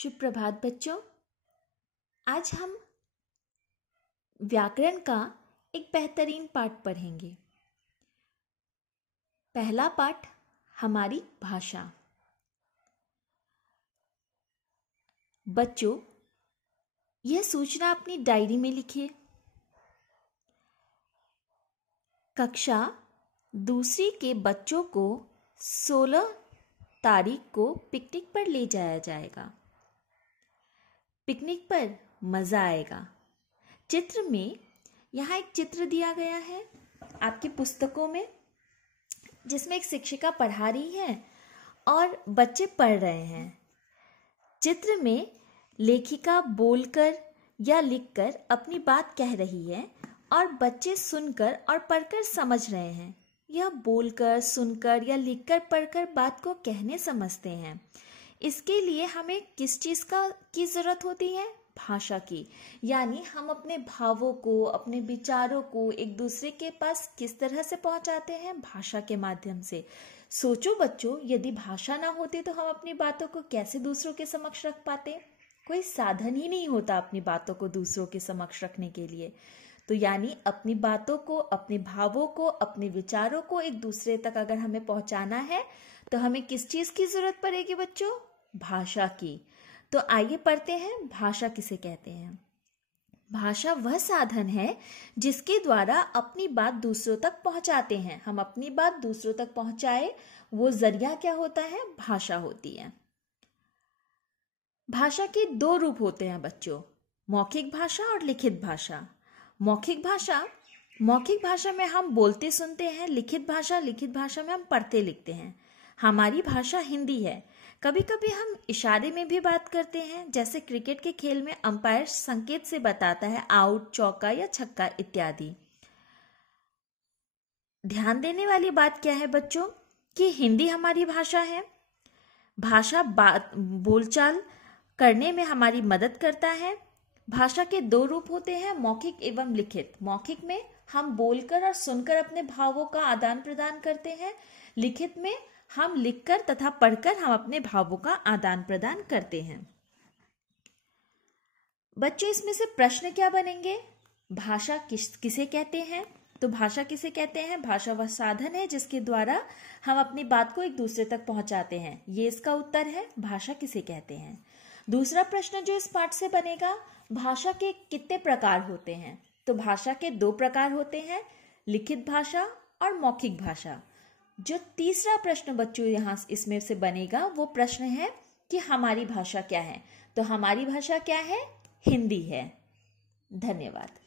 शुभ प्रभात बच्चों। आज हम व्याकरण का एक बेहतरीन पाठ पढ़ेंगे। पहला पाठ हमारी भाषा। बच्चों, यह सूचना अपनी डायरी में लिखिए। कक्षा दूसरी के बच्चों को 16 तारीख को पिकनिक पर ले जाया जाएगा। पिकनिक पर मज़ा आएगा। चित्र में यहाँ एक चित्र दिया गया है आपकी पुस्तकों में, जिसमें एक शिक्षिका पढ़ा रही है और बच्चे पढ़ रहे हैं। चित्र में लेखिका बोलकर या लिखकर अपनी बात कह रही है और बच्चे सुनकर और पढ़कर समझ रहे हैं। यह बोलकर, सुनकर या लिखकर, पढ़कर बात को कहने समझते हैं। इसके लिए हमें किस चीज़ की ज़रूरत होती है? भाषा की। यानी हम अपने भावों को, अपने विचारों को एक दूसरे के पास किस तरह से पहुंचाते हैं? भाषा के माध्यम से। सोचो बच्चों, यदि भाषा ना होती तो हम अपनी बातों को कैसे दूसरों के समक्ष रख पाते? कोई साधन ही नहीं होता अपनी बातों को दूसरों के समक्ष रखने के लिए। तो यानी अपनी बातों को, अपने भावों को, अपने विचारों को एक दूसरे तक अगर हमें पहुंचाना है तो हमें किस चीज़ की ज़रूरत पड़ेगी बच्चों? भाषा की। तो आइए पढ़ते हैं, भाषा किसे कहते हैं। भाषा वह साधन है जिसके द्वारा अपनी बात दूसरों तक पहुंचाते हैं। हम अपनी बात दूसरों तक पहुंचाए, वो जरिया क्या होता है? भाषा होती है। भाषा के 2 रूप होते हैं बच्चों, मौखिक भाषा और लिखित भाषा। मौखिक भाषा में हम बोलते सुनते हैं। लिखित भाषा में हम पढ़ते लिखते हैं। हमारी भाषा हिंदी है। कभी कभी हम इशारे में भी बात करते हैं, जैसे क्रिकेट के खेल में अंपायर संकेत से बताता है आउट, चौका या छक्का इत्यादि। ध्यान देने वाली बात क्या है बच्चों कि हिंदी हमारी भाषा है। भाषा बोलचाल करने में हमारी मदद करता है। भाषा के 2 रूप होते हैं, मौखिक एवं लिखित। मौखिक में हम बोलकर और सुनकर अपने भावों का आदान प्रदान करते हैं। लिखित में हम लिखकर तथा पढ़कर हम अपने भावों का आदान प्रदान करते हैं। बच्चों, इसमें से प्रश्न क्या बनेंगे? भाषा किसे कहते हैं? तो भाषा किसे कहते हैं? भाषा वह साधन है जिसके द्वारा हम अपनी बात को एक दूसरे तक पहुंचाते हैं। ये इसका उत्तर है, भाषा किसे कहते हैं। दूसरा प्रश्न जो इस पाठ से बनेगा, भाषा के कितने प्रकार होते हैं? तो भाषा के 2 प्रकार होते हैं, लिखित भाषा और मौखिक भाषा। जो तीसरा प्रश्न बच्चों यहाँ इसमें से बनेगा, वो प्रश्न है कि हमारी भाषा क्या है? तो हमारी भाषा क्या है? हिंदी है। धन्यवाद।